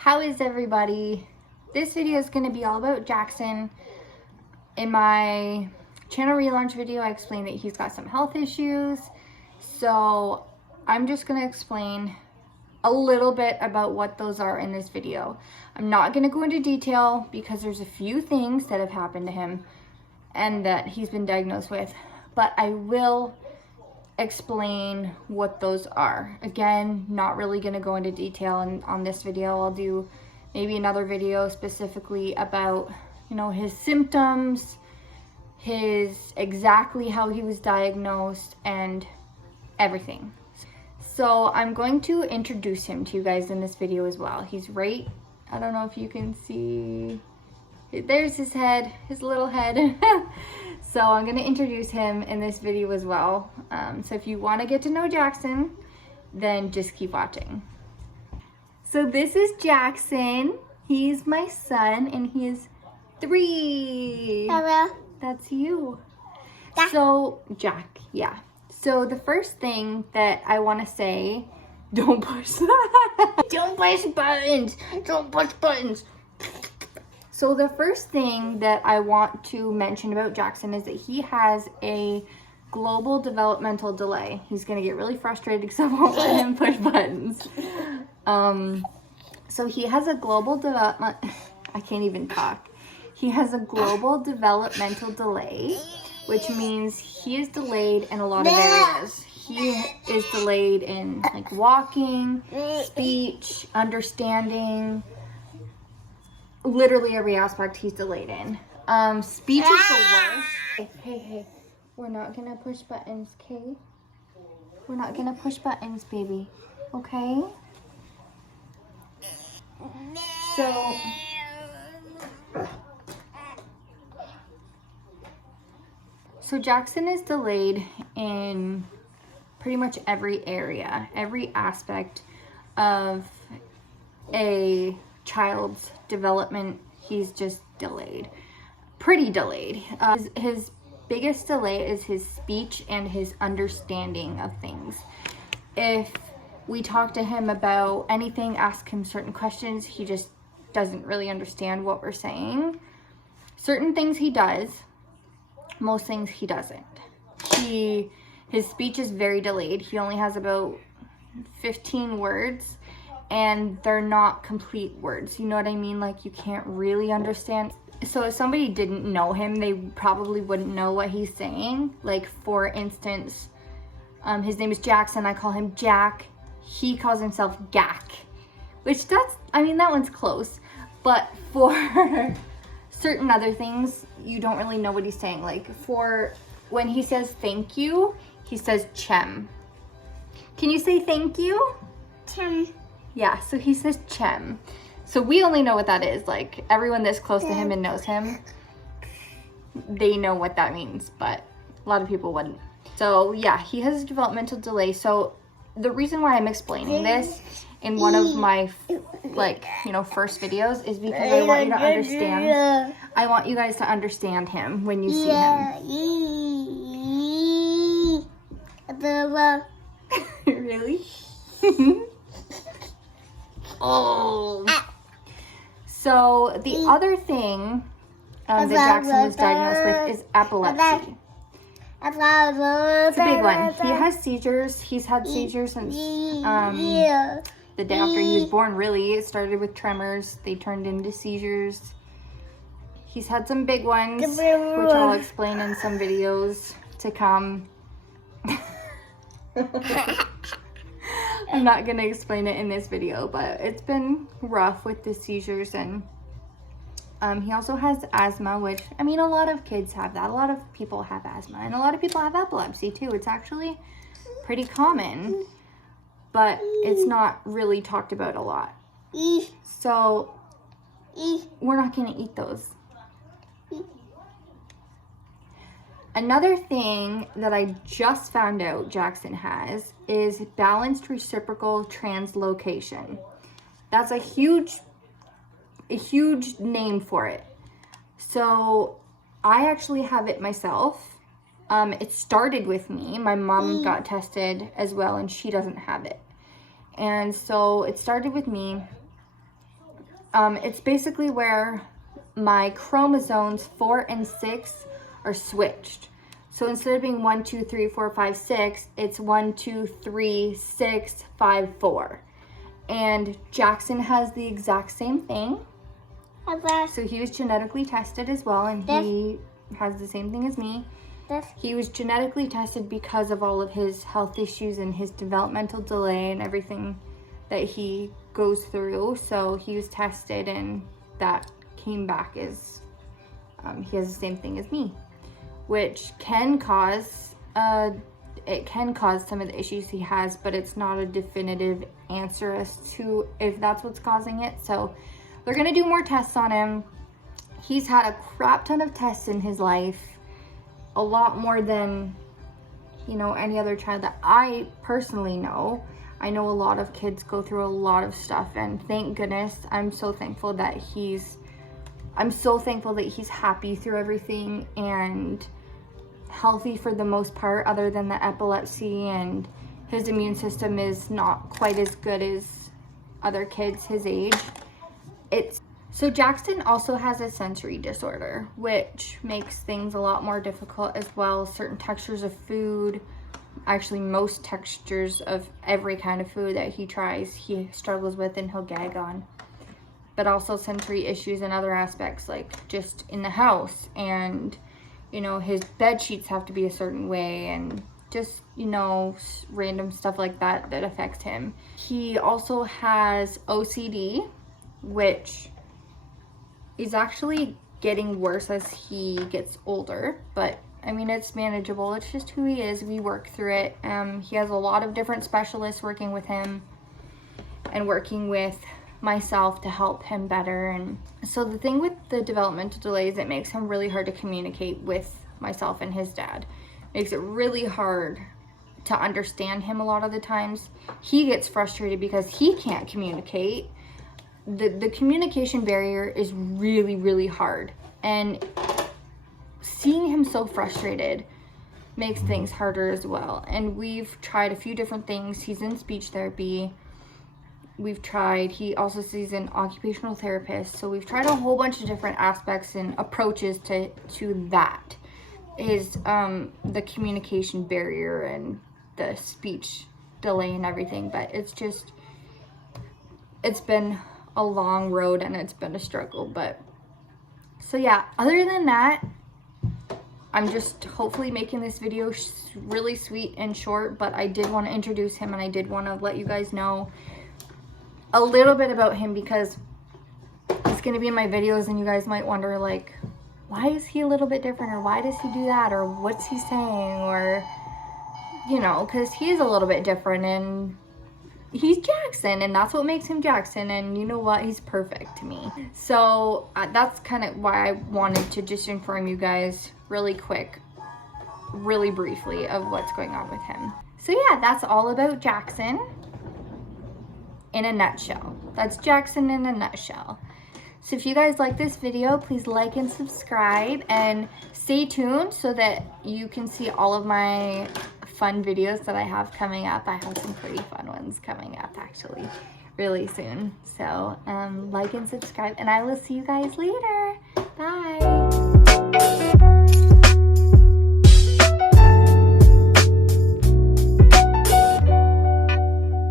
How is everybody? This video is going to be all about Jackson. In my channel relaunch video, I explained that he's got some health issues. So I'm just going to explain a little bit about what those are in this video. I'm not going to go into detail because there's a few things that have happened to him and that he's been diagnosed with, but I will explain what those are. Again, not really going to go into detail on this video. I'll do maybe another video specifically about, his symptoms, exactly how he was diagnosed and everything. So I'm going to introduce him to you guys in this video as well. He's right, I don't know if you can see, there's his head, his little head. So I'm going to introduce him in this video as well. So if you want to get to know Jackson, then just keep watching. So this is Jackson. He's my son and he is 3. Hello. That's you. Jack. So, Jack, yeah. So the first thing that I want to say, don't push that. Don't push buttons. Don't push buttons. So the first thing that I want to mention about Jackson is that he has a global developmental delay. He's going to get really frustrated because I won't let him push buttons. So he has a global development, I can't even talk. He has a global developmental delay, which means he is delayed in a lot of areas. He is delayed in like walking, speech, understanding, literally every aspect he's delayed in. Speech is the worst. Hey, we're not gonna push buttons, okay? We're not gonna push buttons, baby, okay? So Jackson is delayed in pretty much every area, every aspect of a child's development. He's just delayed, pretty delayed. His biggest delay is his speech and his understanding of things. If we talk to him about anything, ask him certain questions, he just doesn't really understand what we're saying. Certain things he does, most things he doesn't. His speech is very delayed. He only has about 15 words and they're not complete words. You know what I mean? Like you can't really understand. So if somebody didn't know him, they probably wouldn't know what he's saying. Like for instance, his name is Jackson. I call him Jack. He calls himself Gack, which that one's close. But for certain other things, you don't really know what he's saying. Like for when he says thank you, he says chem. Can you say thank you? Chem. Yeah, so he says chem. So we only know what that is. Like everyone that's close to him and knows him, they know what that means, but a lot of people wouldn't. So yeah, he has a developmental delay. So the reason why I'm explaining this in one of my first videos is because I want you to understand. I want you guys to understand him when you see him. Really? Oh. So the other thing that Jackson was diagnosed with is epilepsy. It's a big one. He has seizures. He's had seizures since the day after he was born, really. It started with tremors. They turned into seizures. He's had some big ones, which I'll explain in some videos to come. I'm not going to explain it in this video, but it's been rough with the seizures. And he also has asthma, which, a lot of kids have that. A lot of people have asthma, and a lot of people have epilepsy too. It's actually pretty common, but it's not really talked about a lot. So we're not going to eat those. Another thing that I just found out Jackson has is balanced reciprocal translocation. That's a huge name for it. So I actually have it myself. It started with me. My mom got tested as well and she doesn't have it. And so it started with me. It's basically where my chromosomes 4 and 6 are switched. So instead of being 1, 2, 3, 4, 5, 6, it's 1, 2, 3, 6, 5, 4. And Jackson has the exact same thing. So he was genetically tested as well, and he has the same thing as me. He was genetically tested because of all of his health issues and his developmental delay and everything that he goes through. So he was tested, and that came back as he has the same thing as me, which can cause some of the issues he has, but it's not a definitive answer as to if that's what's causing it. So they're gonna do more tests on him. He's had a crap ton of tests in his life, a lot more than, you know, any other child that I personally know. I know a lot of kids go through a lot of stuff, and thank goodness, I'm so thankful that he's happy through everything and healthy for the most part, other than the epilepsy, and his immune system is not quite as good as other kids his age. So Jackson also has a sensory disorder, which makes things a lot more difficult as well. Certain textures of food, actually most textures of every kind of food that he tries, he struggles with and he'll gag on. But also sensory issues in other aspects, like just in the house, and, you know, his bed sheets have to be a certain way, and just, you know, random stuff like that that affects him. He also has OCD, which is actually getting worse as he gets older, but I mean, it's manageable. It's just who he is. We work through it. He has a lot of different specialists working with him and working with myself to help him better. And so the thing with the developmental delays, it makes him really hard to communicate with myself and his dad. It makes it really hard to understand him a lot of the times. He gets frustrated because he can't communicate. The communication barrier is really, really hard. And seeing him so frustrated makes things harder as well. And we've tried a few different things. He's in speech therapy. He also sees an occupational therapist. So we've tried a whole bunch of different aspects and approaches to that. Is the communication barrier and the speech delay and everything. But it's been a long road and it's been a struggle. But so yeah, other than that, I'm just hopefully making this video really sweet and short, but I did want to introduce him, and I did want to let you guys know a little bit about him, because it's going to be in my videos and you guys might wonder, like, why is he a little bit different, or why does he do that, or what's he saying, or, you know, because he is a little bit different, and he's Jackson, and that's what makes him Jackson, and you know what, he's perfect to me. So that's kind of why I wanted to just inform you guys really quick, really briefly, of what's going on with him. So yeah, that's all about Jackson in a nutshell. That's Jackson in a nutshell. So if you guys like this video, please like and subscribe, and stay tuned so that you can see all of my fun videos that I have coming up. I have some pretty fun ones coming up actually really soon. So like and subscribe, and I will see you guys later. Bye.